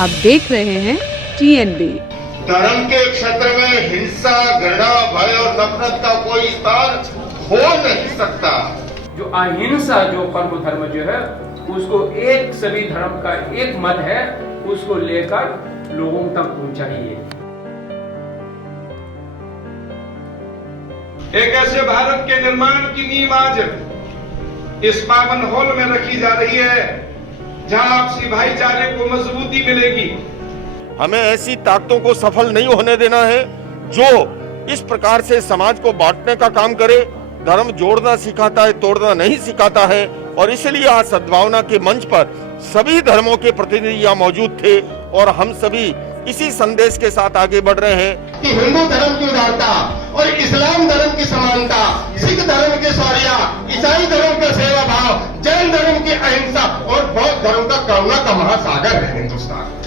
आप देख रहे हैं TNB। धर्म के क्षेत्र में हिंसा, घृणा, भय और नफरत का कोई स्थान हो नहीं सकता। जो अहिंसा जो परम धर्म जो है उसको एक सभी धर्म का एक मत है, उसको लेकर लोगों तक पहुंचाइए। एक ऐसे भारत के निर्माण की नींव आज इस पावन हॉल में रखी जा रही है जहां आपसी भाईचारे को मजबूती मिलेगी। हमें ऐसी ताकतों को सफल नहीं होने देना है जो इस प्रकार से समाज को बांटने का काम करे। धर्म जोड़ना सिखाता है, तोड़ना नहीं सिखाता है। और इसलिए आज सद्भावना के मंच पर सभी धर्मों के प्रतिनिधि यहाँ मौजूद थे और हम सभी इसी संदेश के साथ आगे बढ़ रहे हैं कि हिंदू धर्म की उदारता और इस्लाम धर्म की समानता, सिख धर्म के शौर्य, ईसाई धर्म का सेवा भाव, जैन धर्म की अहिंसा और बौद्ध धर्म का करुणा का महासागर है हिंदुस्तान।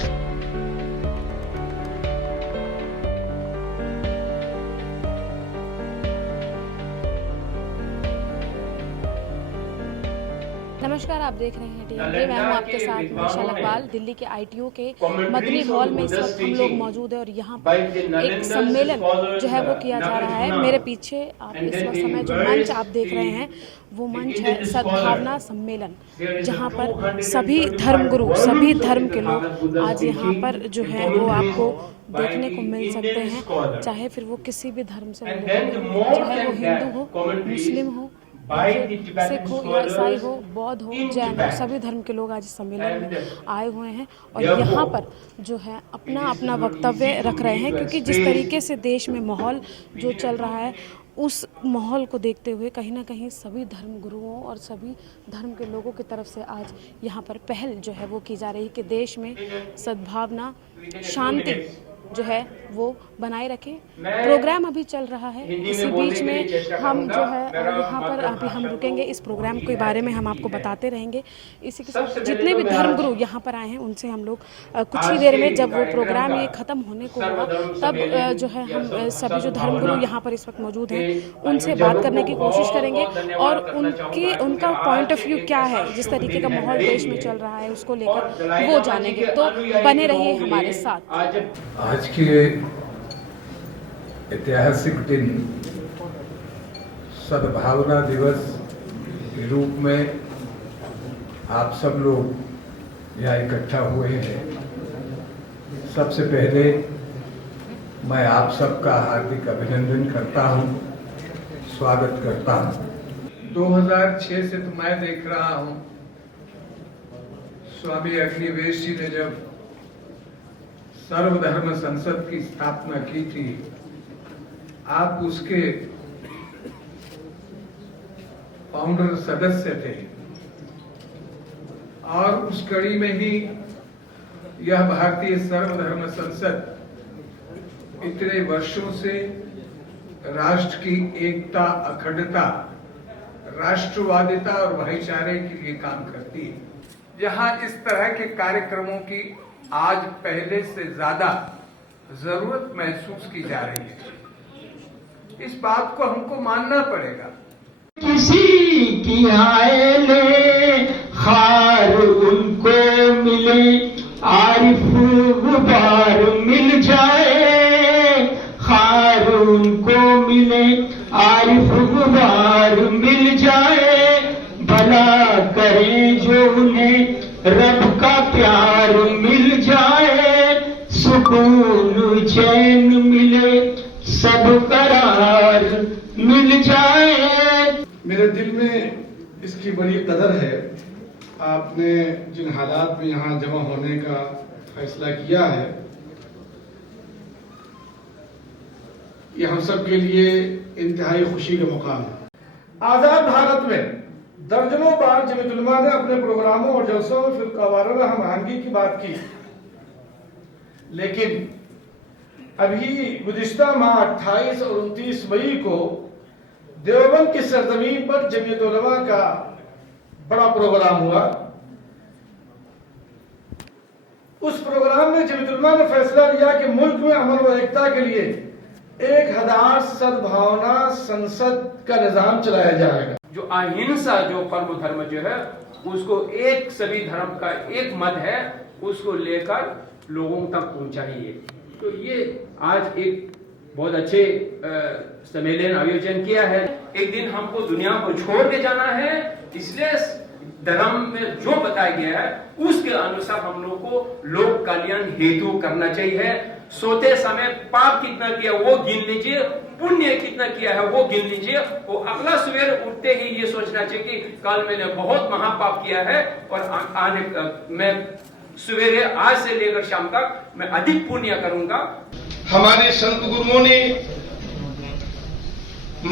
नमस्कार, आप देख रहे हैं TNB। मैं हूं आपके साथ निशा लखवाल। दिल्ली के ITO के मदनी हॉल में इस वक्त हम लोग मौजूद हैं और यहाँ पर एक सम्मेलन जो है वो किया जा रहा है। मेरे पीछे आप इस वक्त समय जो मंच आप देख रहे हैं वो मंच है सद्भावना सम्मेलन, जहाँ पर सभी धर्मगुरु, सभी धर्म के लोग आज यहाँ पर जो है वो आपको देखने को मिल सकते हैं। चाहे फिर वो किसी भी धर्म से, चाहे वो हिंदू हो, मुस्लिम हो, सिख हो या ईसाई हो, बौद्ध हो, जैन हो, सभी धर्म के लोग आज इस सम्मेलन में आए हुए हैं और यहाँ पर जो है अपना अपना वक्तव्य रख रहे हैं, क्योंकि जिस तरीके से देश में माहौल जो चल रहा है उस माहौल को देखते हुए कहीं ना कहीं सभी धर्म गुरुओं और सभी धर्म के लोगों की तरफ से आज यहाँ पर पहल जो है वो की जा रही है कि देश में सद्भावना, शांति जो है वो बनाए रखें। प्रोग्राम अभी चल रहा है, इसी बीच में हम जो है यहाँ पर अभी हम रुकेंगे। इस प्रोग्राम के बारे में हम आपको बताते रहेंगे। इसी के साथ जितने भी धर्मगुरु यहाँ पर आए हैं उनसे हम लोग कुछ ही देर में, जब वो प्रोग्राम ये ख़त्म होने को होगा, तब जो है हम सभी जो धर्मगुरु यहाँ पर इस वक्त मौजूद हैं उनसे बात करने की कोशिश करेंगे और उनका पॉइंट ऑफ व्यू क्या है, जिस तरीके का माहौल देश में चल रहा है उसको लेकर वो जानेंगे। तो बने रहिए हमारे साथ। आज के ऐतिहासिक दिन सद्भावना दिवस के रूप में आप सब लोग यहाँ इकट्ठा हुए हैं। सबसे पहले मैं आप सबका हार्दिक अभिनंदन करता हूँ, स्वागत करता हूँ। 2006 से तो मैं देख रहा हूँ स्वामी अग्निवेश जी ने जब सर्वधर्म संसद की स्थापना की थी, आप उसके फाउंडर सदस्य थे और उस कड़ी में ही यह भारतीय सर्वधर्म संसद इतने वर्षों से राष्ट्र की एकता, अखंडता, राष्ट्रवादिता और भाईचारे के लिए काम करती है। जहां इस तरह के कार्यक्रमों की आज पहले से ज्यादा जरूरत महसूस की जा रही है, इस बात को हमको मानना पड़ेगा। किसी की आए ले खार उनको मिले, आरिफ गुबार मिल जाए, खार उनको मिले, आरिफ गुबार मिल जाए, भला करें जो उन्हें रब का प्यार मिल जाए, सुकून चैन मिले, सब करार मिल जाए। मेरे दिल में इसकी बड़ी कदर है। आपने जिन हालात में यहाँ जमा होने का फैसला किया है, ये हम सब के लिए इंतहाई खुशी का मुकाम है। आजाद भारत में दर्जनों बार जमीयत उलमा ने अपने प्रोग्रामों और जलसों में फिरकावाराना हमआहंगी की बात की, लेकिन अभी गुज़िश्ता माह 28 और 29 मई को देवबंद की सरजमीन पर जमीयत उलमा का बड़ा प्रोग्राम हुआ। उस प्रोग्राम में जमीयत उलमा ने फैसला लिया कि मुल्क में अमन व एकता के लिए 1000 सद्भावना संसद का निजाम चलाया जाएगा। जो अहिंसा जो परम धर्म जो है उसको एक सभी धर्म का एक मत है, उसको लेकर लोगों तक पहुंचाइए। तो ये आज एक बहुत अच्छे सम्मेलन आयोजन किया है। एक दिन हमको दुनिया को छोड़ के जाना है, इसलिए धर्म में जो बताया गया है उसके अनुसार हम लोग को लोक कल्याण हेतु करना चाहिए। सोते समय पाप कितना किया वो गिन लीजिए, पुण्य कितना किया है वो गिन लीजिए। वो अगला सवेर उठते ही ये सोचना चाहिए कि कल मैंने बहुत महापाप किया है और मैं सवेरे आज से लेकर शाम तक मैं अधिक पुण्य करूंगा। हमारे संत गुरुओं ने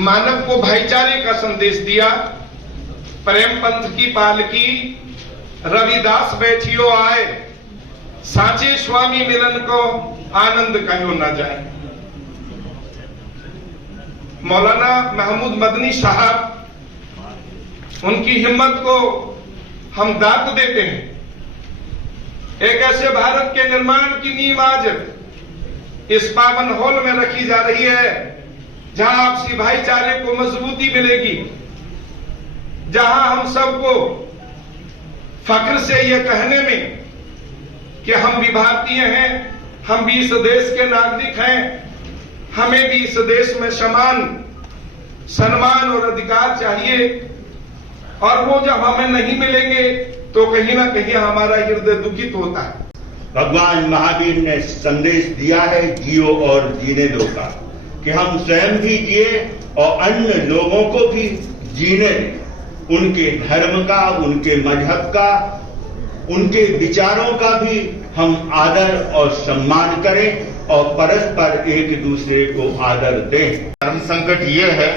मानव को भाईचारे का संदेश दिया। प्रेम पंथ की पालकी रविदास बैठियो आए, साचे स्वामी मिलन को आनंद कहो न जाए। मौलाना महमूद मदनी साहब, उनकी हिम्मत को हम दाद देते हैं। एक ऐसे भारत के निर्माण की नींव आज इस पावन हॉल में रखी जा रही है, जहां आपसी भाईचारे को मजबूती मिलेगी, जहां हम सबको फख्र से यह कहने में कि हम भी भारतीय हैं, हम भी इस देश के नागरिक हैं, हमें भी इस देश में समान सम्मान और अधिकार चाहिए, और वो जब हमें नहीं मिलेंगे तो कहीं ना कहीं हमारा हृदय दुखित होता है। भगवान महावीर ने संदेश दिया है जियो और जीने दो का, कि हम स्वयं भी जिए और अन्य लोगों को भी जीने दें। उनके धर्म का, उनके मजहब का, उनके विचारों का भी हम आदर और सम्मान करें और परस्पर एक दूसरे को आदर दें। धर्म संकट ये है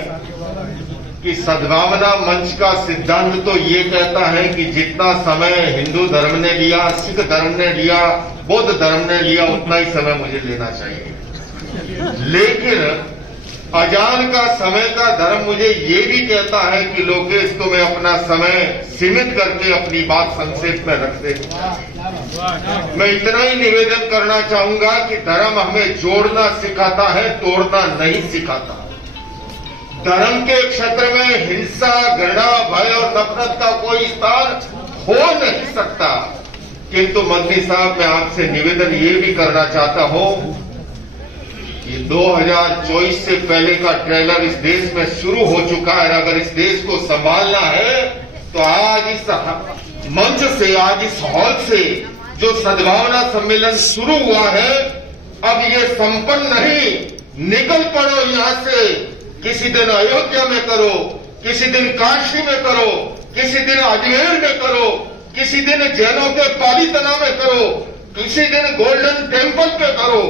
कि सद्भावना मंच का सिद्धांत तो ये कहता है कि जितना समय हिंदू धर्म ने लिया, सिख धर्म ने लिया, बौद्ध धर्म ने लिया, उतना ही समय मुझे लेना चाहिए। लेकिन अजान का समय का धर्म मुझे ये भी कहता है कि लोकेश तुम्हें अपना समय सीमित करके अपनी बात संक्षेप में रखते। मैं इतना ही निवेदन करना चाहूंगा कि धर्म हमें जोड़ना सिखाता है, तोड़ना नहीं सिखाता। धर्म के क्षेत्र में हिंसा, घृणा, भय और नफरत का कोई स्थान हो नहीं सकता। किंतु मंत्री साहब, मैं आपसे निवेदन ये भी करना चाहता हूं कि 2024 से पहले का ट्रेलर इस देश में शुरू हो चुका है। अगर इस देश को संभालना है तो आज इस मंच से, आज इस हॉल से जो सद्भावना सम्मेलन शुरू हुआ है, अब ये संपन्न नहीं, निकल पड़ो यहां से। किसी दिन अयोध्या में करो, किसी दिन काशी में करो, किसी दिन अजमेर में करो, किसी दिन जैनों के पालीतना में करो, किसी दिन गोल्डन टेम्पल पे करो।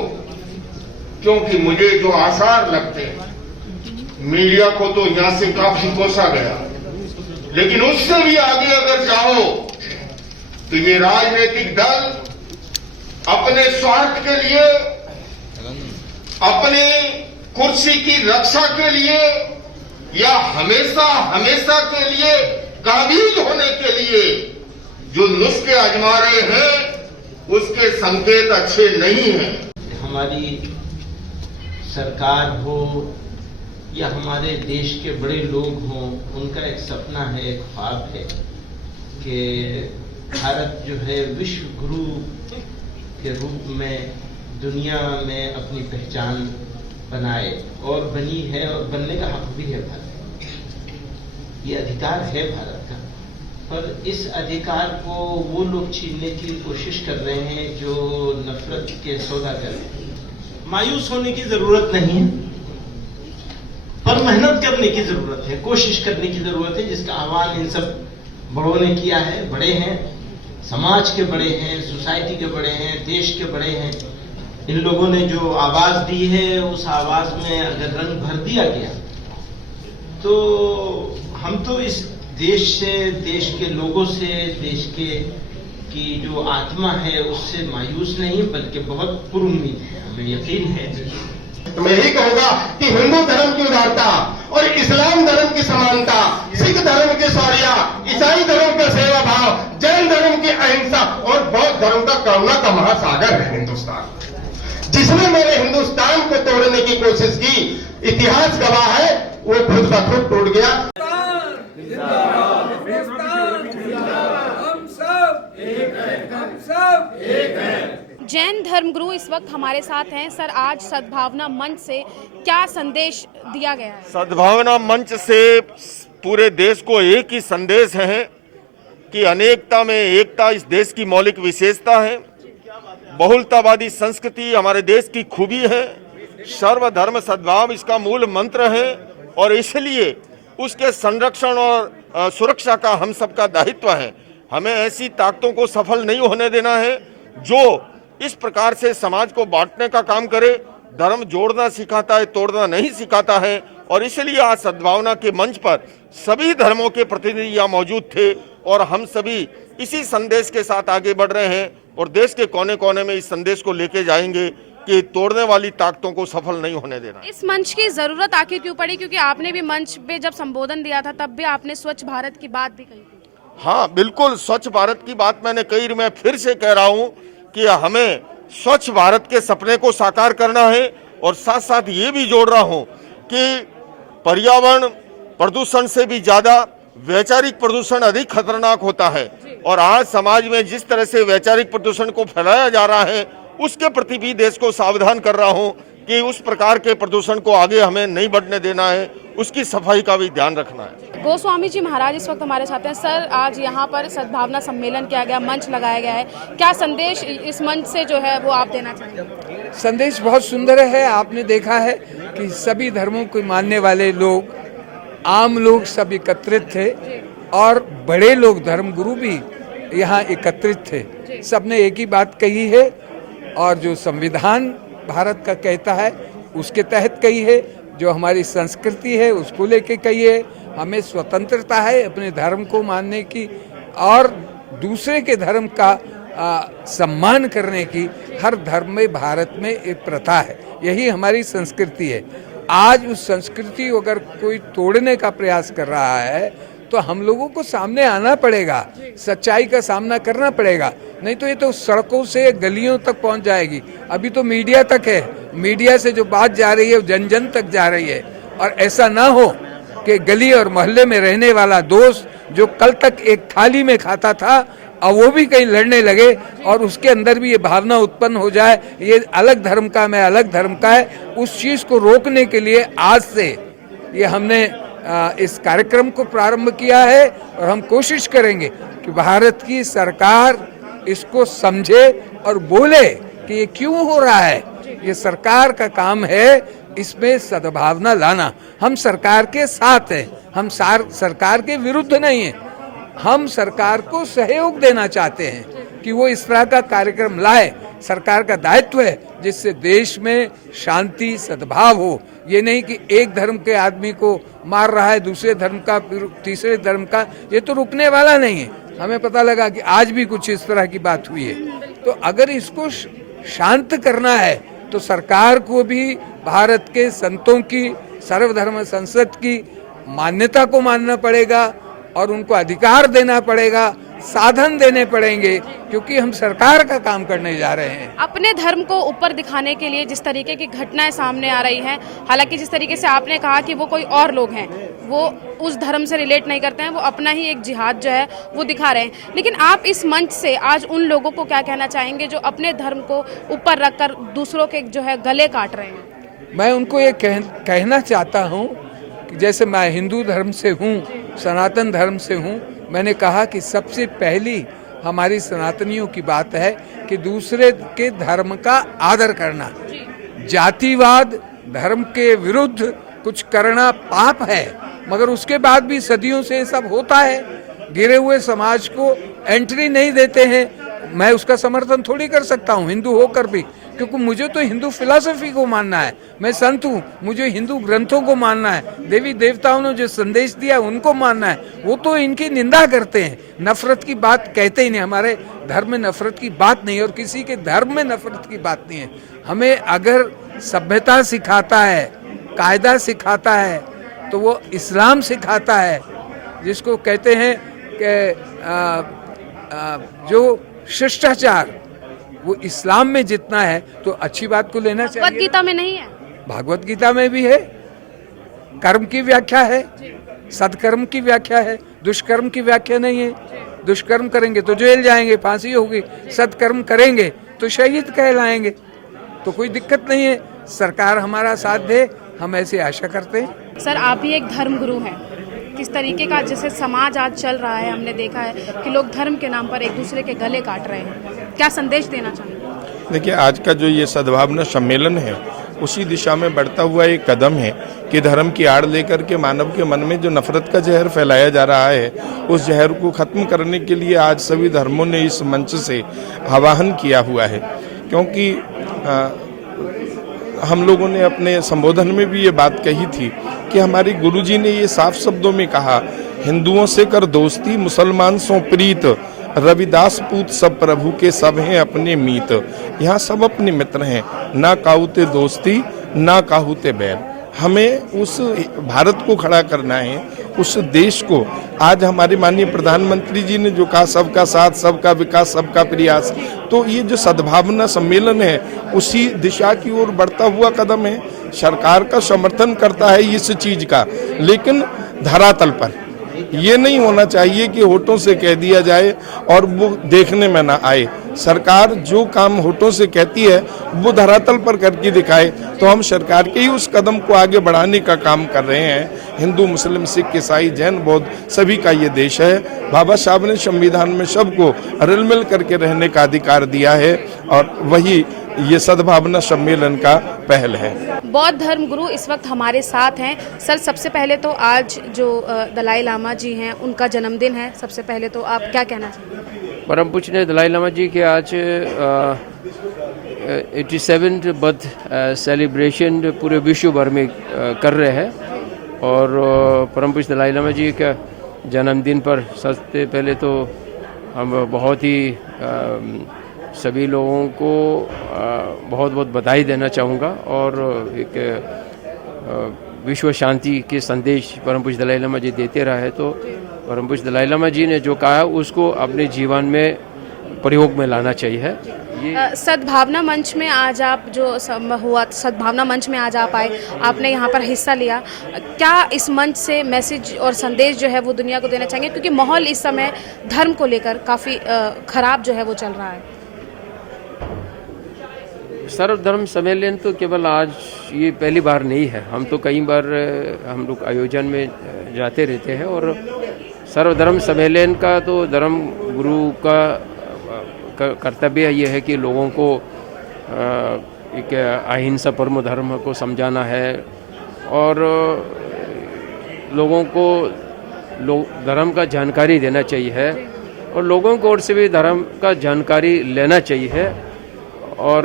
क्योंकि मुझे जो आसार लगते हैं, मीडिया को तो यहां से काफी कोसा गया, लेकिन उससे भी आगे अगर जाओ तो ये राजनीतिक दल अपने स्वार्थ के लिए, अपने कुर्सी की रक्षा के लिए या हमेशा हमेशा के लिए काबिज होने के लिए जो नुस्खे आजमा रहे हैं, उसके संकेत अच्छे नहीं हैं। हमारी सरकार हो या हमारे देश के बड़े लोग हों, उनका एक सपना है, एक ख्वाब है कि भारत जो है विश्व गुरु के रूप में दुनिया में अपनी पहचान बनाए, और बनी है और बनने का हक भी है भारत। ये अधिकार है भारत का, पर इस अधिकार को वो लोग छीनने की कोशिश कर रहे हैं जो नफरत के सौदा कर रहे हैं। मायूस होने की जरूरत नहीं है, पर मेहनत करने की जरूरत है, कोशिश करने की जरूरत है, जिसका आह्वान इन सब बड़ों ने किया है। बड़े हैं, समाज के बड़े हैं, सोसाइटी के बड़े हैं, देश के बड़े हैं। इन लोगों ने जो आवाज दी है, उस आवाज में अगर रंग भर दिया गया तो हम तो इस देश से, देश के लोगों से, देश के की जो आत्मा है उससे मायूस नहीं, बल्कि बहुत पुरुम्मीद है। हमें यकीन है। तो मैं यही कहूंगा कि हिंदू धर्म की उदारता और इस्लाम धर्म की समानता, सिख धर्म की शौर्य, ईसाई धर्म का सेवा भाव, जैन धर्म की अहिंसा और बौद्ध धर्म का करुणा का महासागर है हिंदुस्तान। जिसने मेरे हिंदुस्तान को तोड़ने की कोशिश की, इतिहास गवाह है, वो खुद ब खुद टूट गया। जैन धर्मगुरु इस वक्त हमारे साथ हैं। सर, आज सद्भावना मंच से क्या संदेश दिया गया है? सद्भावना मंच से पूरे देश को एक ही संदेश है कि अनेकता में एकता इस देश की मौलिक विशेषता है। बहुलतावादी संस्कृति हमारे देश की खूबी है। सर्वधर्म सद्भाव इसका मूल मंत्र है और इसलिए उसके संरक्षण और सुरक्षा का हम सबका दायित्व है। हमें ऐसी ताकतों को सफल नहीं होने देना है जो इस प्रकार से समाज को बांटने का काम करे। धर्म जोड़ना सिखाता है, तोड़ना नहीं सिखाता है। और इसलिए आज सद्भावना के मंच पर सभी धर्मों के प्रतिनिधि यहाँ मौजूद थे और हम सभी इसी संदेश के साथ आगे बढ़ रहे हैं और देश के कोने कोने में इस संदेश को लेके जाएंगे कि तोड़ने वाली ताकतों को सफल नहीं होने देना। इस मंच की जरूरत आखिर क्यों पड़ी? क्योंकि आपने भी मंच पे जब संबोधन दिया था तब भी आपने स्वच्छ भारत की बात भी कही थी। हाँ बिल्कुल, स्वच्छ भारत की बात मैंने कही। मैं फिर से कह रहा हूँ कि हमें स्वच्छ भारत के सपने को साकार करना है और साथ साथ ये भी जोड़ रहा हूँ कि पर्यावरण प्रदूषण से भी ज्यादा वैचारिक प्रदूषण अधिक खतरनाक होता है और आज समाज में जिस तरह से वैचारिक प्रदूषण को फैलाया जा रहा है उसके प्रति भी देश को सावधान कर रहा हूं कि उस प्रकार के प्रदूषण को आगे हमें नहीं बढ़ने देना है, उसकी सफाई का भी ध्यान रखना है। गोस्वामी जी महाराज इस वक्त हमारे साथ हैं। सर, आज यहाँ पर सद्भावना सम्मेलन किया गया, मंच लगाया गया है, क्या संदेश इस मंच से जो है वो आप देना चाहेंगे? संदेश बहुत सुंदर है। आपने देखा है कि सभी धर्मों को मानने वाले लोग, आम लोग सब एकत्रित थे और बड़े लोग धर्मगुरु भी यहाँ एकत्रित थे। सबने एक ही बात कही है और जो संविधान भारत का कहता है उसके तहत कही है, जो हमारी संस्कृति है उसको लेके कही है। हमें स्वतंत्रता है अपने धर्म को मानने की और दूसरे के धर्म का सम्मान करने की। हर धर्म में भारत में एक प्रथा है, यही हमारी संस्कृति है। आज उस संस्कृति को अगर कोई तोड़ने का प्रयास कर रहा है तो हम लोगों को सामने आना पड़ेगा, सच्चाई का सामना करना पड़ेगा, नहीं तो ये तो सड़कों से गलियों तक पहुंच जाएगी। अभी तो मीडिया तक है, मीडिया से जो बात जा रही है वो जन जन तक जा रही है। और ऐसा ना हो कि गली और मोहल्ले में रहने वाला दोस्त जो कल तक एक थाली में खाता था और वो भी कहीं लड़ने लगे और उसके अंदर भी ये भावना उत्पन्न हो जाए ये अलग धर्म का, मैं अलग धर्म का है। उस चीज को रोकने के लिए आज से ये हमने इस कार्यक्रम को प्रारंभ किया है और हम कोशिश करेंगे कि भारत की सरकार इसको समझे और बोले कि ये क्यों हो रहा है। ये सरकार का काम है इसमें सद्भावना लाना। हम सरकार के साथ हैं, हम सरकार के विरुद्ध नहीं हैं। हम सरकार को सहयोग देना चाहते हैं कि वो इस तरह का कार्यक्रम लाए। सरकार का दायित्व है जिससे देश में शांति सद्भाव हो। ये नहीं कि एक धर्म के आदमी को मार रहा है दूसरे धर्म का, फिर तीसरे धर्म का, ये तो रुकने वाला नहीं है। हमें पता लगा कि आज भी कुछ इस तरह की बात हुई है। तो अगर इसको शांत करना है तो सरकार को भी भारत के संतों की, सर्वधर्म संसद की मान्यता को मानना पड़ेगा और उनको अधिकार देना पड़ेगा, साधन देने पड़ेंगे, क्योंकि हम सरकार का काम करने जा रहे हैं। अपने धर्म को ऊपर दिखाने के लिए जिस तरीके की घटनाएं सामने आ रही हैं, हालांकि जिस तरीके से आपने कहा कि वो कोई और लोग हैं, वो उस धर्म से रिलेट नहीं करते हैं, वो अपना ही एक जिहाद जो है वो दिखा रहे हैं, लेकिन आप इस मंच से आज उन लोगों को क्या कहना चाहेंगे जो अपने धर्म को ऊपर रखकर दूसरों के जो है गले काट रहे हैं? मैं उनको ये कहना चाहता हूँ कि जैसे मैं हिंदू धर्म से हूँ, सनातन धर्म से हूँ, मैंने कहा कि सबसे पहली हमारी सनातनियों की बात है कि दूसरे के धर्म का आदर करना। जातिवाद, धर्म के विरुद्ध कुछ करना पाप है, मगर उसके बाद भी सदियों से ये सब होता है। गिरे हुए समाज को एंट्री नहीं देते हैं। मैं उसका समर्थन थोड़ी कर सकता हूँ हिंदू होकर भी, क्योंकि मुझे तो हिंदू फिलॉसफी को मानना है। मैं संत हूँ, मुझे हिंदू ग्रंथों को मानना है, देवी देवताओं ने जो संदेश दिया उनको मानना है। वो तो इनकी निंदा करते हैं, नफरत की बात कहते ही नहीं। हमारे धर्म में नफरत की बात नहीं है और किसी के धर्म में नफरत की बात नहीं है। हमें अगर सभ्यता सिखाता है, कायदा सिखाता है, तो वो इस्लाम सिखाता है, जिसको कहते हैं कि जो शिष्टाचार वो इस्लाम में जितना है तो अच्छी बात को लेना चाहिए। भगवत गीता में नहीं है? भगवत गीता में भी है। कर्म की व्याख्या है, सत्कर्म की व्याख्या है, दुष्कर्म की व्याख्या नहीं है। दुष्कर्म करेंगे तो जेल जाएंगे, फांसी होगी। सत्कर्म करेंगे तो शहीद कहलाएंगे। तो कोई दिक्कत नहीं है, सरकार हमारा साथ दे, हम ऐसी आशा करते हैं। सर, आप भी एक धर्मगुरु हैं, किस तरीके का जैसे समाज आज चल रहा है, हमने देखा है कि लोग धर्म के नाम पर एक दूसरे के गले काट रहे हैं, क्या संदेश देना चाहेंगे? देखिए, आज का जो ये सद्भावना सम्मेलन है उसी दिशा में बढ़ता हुआ एक कदम है कि धर्म की आड़ लेकर के मानव के मन में जो नफरत का जहर फैलाया जा रहा है उस जहर को खत्म करने के लिए आज सभी धर्मों ने इस मंच से आह्वान किया हुआ है। क्योंकि हम लोगों ने अपने संबोधन में भी ये बात कही थी कि हमारे गुरुजी ने ये साफ शब्दों में कहा, हिंदुओं से कर दोस्ती मुसलमान सो प्रीत, रविदास पूत सब प्रभु के सब हैं अपने मीत। यहाँ सब अपने मित्र हैं, ना काहुते दोस्ती ना काहुते बैर। हमें उस भारत को खड़ा करना है, उस देश को। आज हमारे माननीय प्रधानमंत्री जी ने जो कहा, सबका साथ सबका विकास सबका प्रयास, तो ये जो सद्भावना सम्मेलन है उसी दिशा की ओर बढ़ता हुआ कदम है। सरकार का समर्थन करता है इस चीज का, लेकिन धरातल पर ये नहीं होना चाहिए कि होठों से कह दिया जाए और वो देखने में ना आए। सरकार जो काम होठों से कहती है वो धरातल पर करके दिखाए। तो हम सरकार के ही उस कदम को आगे बढ़ाने का काम कर रहे हैं। हिंदू, मुस्लिम, सिख, ईसाई, जैन, बौद्ध सभी का ये देश है। बाबा साहब ने संविधान में सबको रल मिल करके रहने का अधिकार दिया है और वही ये सद्भावना सम्मेलन का पहल है। बौद्ध धर्म गुरु इस वक्त हमारे साथ हैं। सर, सबसे पहले तो आज जो दलाई लामा जी हैं उनका जन्मदिन है, सबसे पहले तो आप क्या कहना चाहेंगे? परम पूज्य दलाई लामा जी के आज 87th बर्थ सेलिब्रेशन पूरे विश्व भर में कर रहे हैं और परम पूज्य दलाई लामा जी का जन्मदिन पर सबसे पहले तो हम बहुत ही सभी लोगों को बहुत बहुत बधाई देना चाहूँगा और एक विश्व शांति के संदेश परम पूज्य दलाई लामा जी देते रहे। तो परम पूज्य दलाई लामा जी ने जो कहा उसको अपने जीवन में प्रयोग में लाना चाहिए। ये सद्भावना मंच में आज आप जो हुआ, सद्भावना मंच में आज आप आए, आपने यहाँ पर हिस्सा लिया, क्या इस मंच से मैसेज और संदेश जो है वो दुनिया को देना चाहेंगे? क्योंकि माहौल इस समय धर्म को लेकर काफ़ी खराब जो है वो चल रहा है। सर्वधर्म सम्मेलन तो केवल आज ये पहली बार नहीं है, हम तो कई बार हम लोग आयोजन में जाते रहते हैं और सर्वधर्म सम्मेलन का तो धर्म गुरु का कर्तव्य ये है कि लोगों को एक अहिंसा परम धर्म को समझाना है और लोगों को धर्म का जानकारी देना चाहिए है और लोगों को ओर से भी धर्म का जानकारी लेना चाहिए है और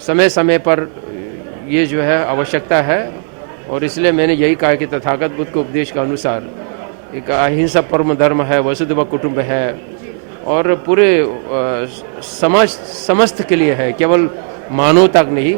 समय समय पर ये जो है आवश्यकता है। और इसलिए मैंने यही कहा कि तथागत बुद्ध के उपदेश के अनुसार एक अहिंसा परम धर्म है, वसुधैव कुटुंब है और पूरे समाज समस्त के लिए है, केवल मानव तक नहीं,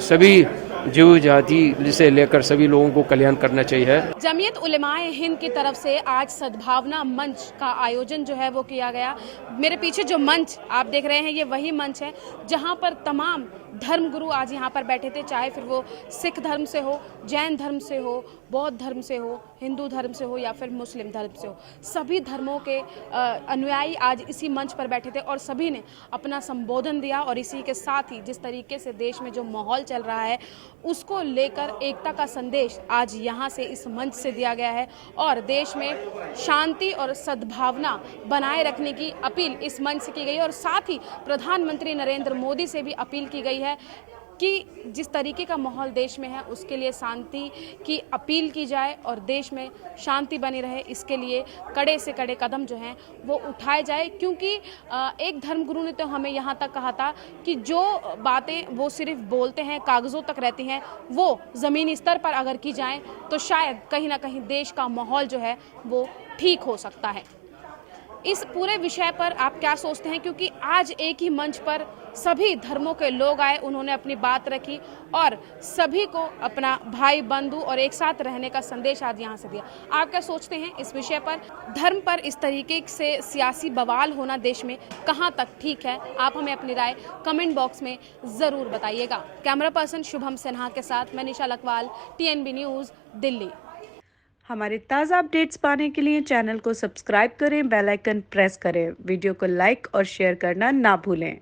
सभी जीव जाति से लेकर सभी लोगों को कल्याण करना चाहिए। जमीयत उलेमाए हिंद की तरफ से आज सद्भावना मंच का आयोजन जो है वो किया गया। मेरे पीछे जो मंच आप देख रहे हैं ये वही मंच है जहां पर तमाम धर्म गुरु आज यहाँ पर बैठे थे, चाहे फिर वो सिख धर्म से हो, जैन धर्म से हो, बौद्ध धर्म से हो, हिंदू धर्म से हो या फिर मुस्लिम धर्म से हो। सभी धर्मों के अनुयायी आज इसी मंच पर बैठे थे और सभी ने अपना संबोधन दिया और इसी के साथ ही जिस तरीके से देश में जो माहौल चल रहा है उसको लेकर एकता का संदेश आज यहाँ से इस मंच से दिया गया है और देश में शांति और सद्भावना बनाए रखने की अपील इस मंच से की गई और साथ ही प्रधानमंत्री नरेंद्र मोदी से भी अपील की गई है कि जिस तरीके का माहौल देश में है उसके लिए शांति की अपील की जाए और देश में शांति बनी रहे, इसके लिए कड़े से कड़े कदम जो हैं वो उठाए जाए। क्योंकि एक धर्मगुरु ने तो हमें यहाँ तक कहा था कि जो बातें वो सिर्फ बोलते हैं, कागज़ों तक रहती हैं, वो ज़मीनी स्तर पर अगर की जाएं तो शायद कहीं ना कहीं देश का माहौल जो है वो ठीक हो सकता है। इस पूरे विषय पर आप क्या सोचते हैं? क्योंकि आज एक ही मंच पर सभी धर्मों के लोग आए, उन्होंने अपनी बात रखी और सभी को अपना भाई बंधु और एक साथ रहने का संदेश आज यहाँ से दिया। आप क्या सोचते हैं इस विषय पर? धर्म पर इस तरीके से सियासी बवाल होना देश में कहाँ तक ठीक है? आप हमें अपनी राय कमेंट बॉक्स में ज़रूर बताइएगा। कैमरा पर्सन शुभम सिन्हा के साथ मैं निशा लखवाल, TNB न्यूज़, दिल्ली। हमारे ताज़ा अपडेट्स पाने के लिए चैनल को सब्सक्राइब करें, बेल आइकन प्रेस करें, वीडियो को लाइक और शेयर करना ना भूलें।